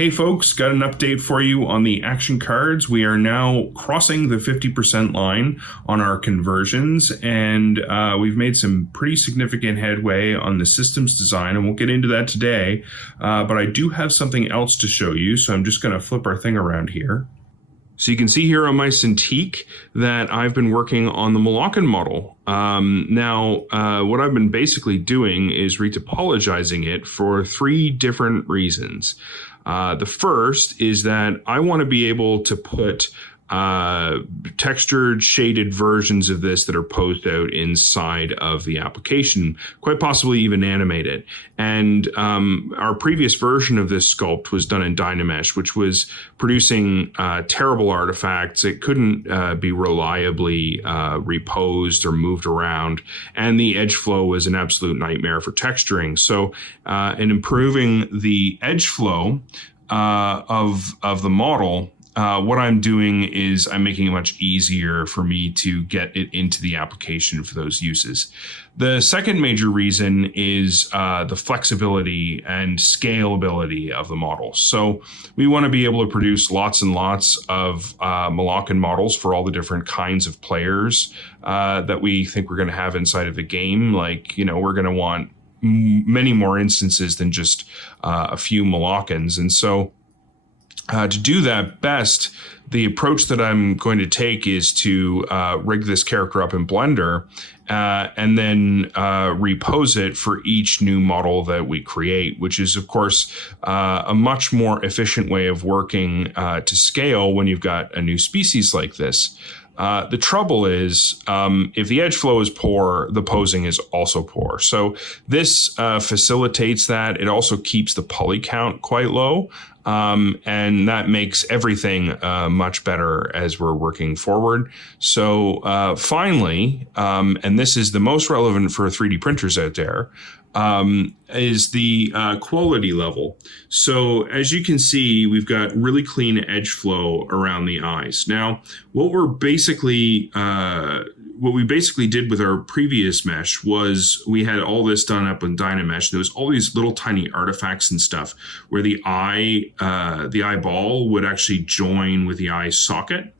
Hey folks, got an update for you on the action cards. We are now crossing the 50% line on our conversions, and we've made some pretty significant headway on the systems design, and we'll get into that today. But I do have something else to show you, so I'm just going to flip our thing around here. So you can see here on my Cintiq that I've been working on the Molochan model. What I've been basically doing is retopologizing it for three different reasons. The first is that I want to be able to put textured, shaded versions of this that are posed out inside of the application, quite possibly even animate it. And our previous version of this sculpt was done in Dynamesh, which was producing terrible artifacts. It couldn't be reliably reposed or moved around, and the edge flow was an absolute nightmare for texturing. So in improving the edge flow of the model, what I'm doing is I'm making it much easier for me to get it into the application for those uses. The second major reason is the flexibility and scalability of the model. So we want to be able to produce lots and lots of Molochan models for all the different kinds of players that we think we're going to have inside of the game. Like, you know, we're going to want many more instances than just a few Molochans. And so to do that best, the approach that I'm going to take is to rig this character up in Blender and then repose it for each new model that we create, which is, of course, a much more efficient way of working to scale when you've got a new species like this. The trouble is, if the edge flow is poor, the posing is also poor. So this facilitates that. It also keeps the poly count quite low. And that makes everything much better as we're working forward. So finally, and this is the most relevant for 3D printers out there, is the quality level. So as you can see, we've got really clean edge flow around the eyes. Now, what we basically did with our previous mesh was we had all this done up in Dynamesh. There was all these little tiny artifacts and stuff where the eyeball would actually join with the eye socket.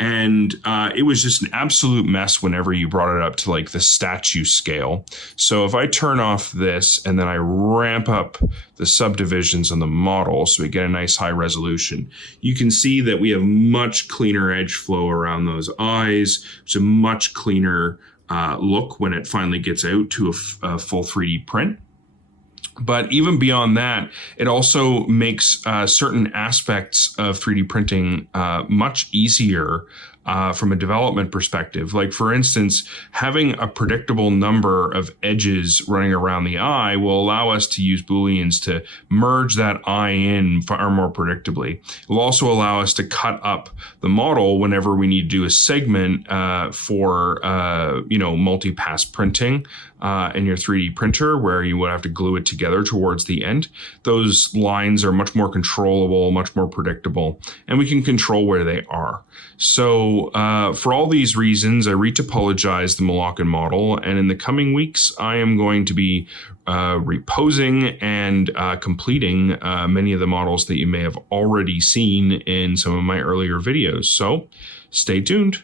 And it was just an absolute mess whenever you brought it up to like the statue scale. So if I turn off this and then I ramp up the subdivisions on the model so we get a nice high resolution, you can see that we have much cleaner edge flow around those eyes. It's a much cleaner look when it finally gets out to a full 3D print. But even beyond that, it also makes certain aspects of 3D printing much easier from a development perspective. Like, for instance, having a predictable number of edges running around the eye will allow us to use Booleans to merge that eye in far more predictably. It will also allow us to cut up the model whenever we need to do a segment for multi-pass printing in your 3D printer, where you would have to glue it together towards the end. Those lines are much more controllable, much more predictable, and we can control where they are. So for all these reasons, I retopologized the Molochan model, and in the coming weeks, I am going to be reposing and completing many of the models that you may have already seen in some of my earlier videos. So stay tuned.